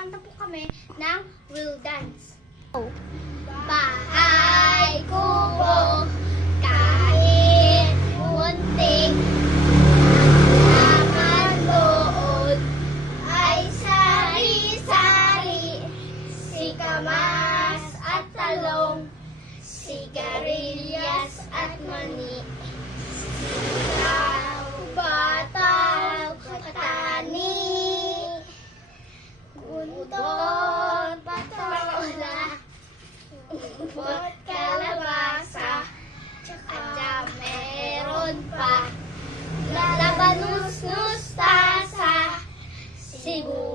kakanta po kami ng Will Dance. Bahay kubo, kahit muntik, laman doon ay sari-sari, sikamas at talong, sigarilyas at mani. Bataw, katani, buntot, patola, ubot, kalabasa, at meron pa labanus, nustasa, sibu,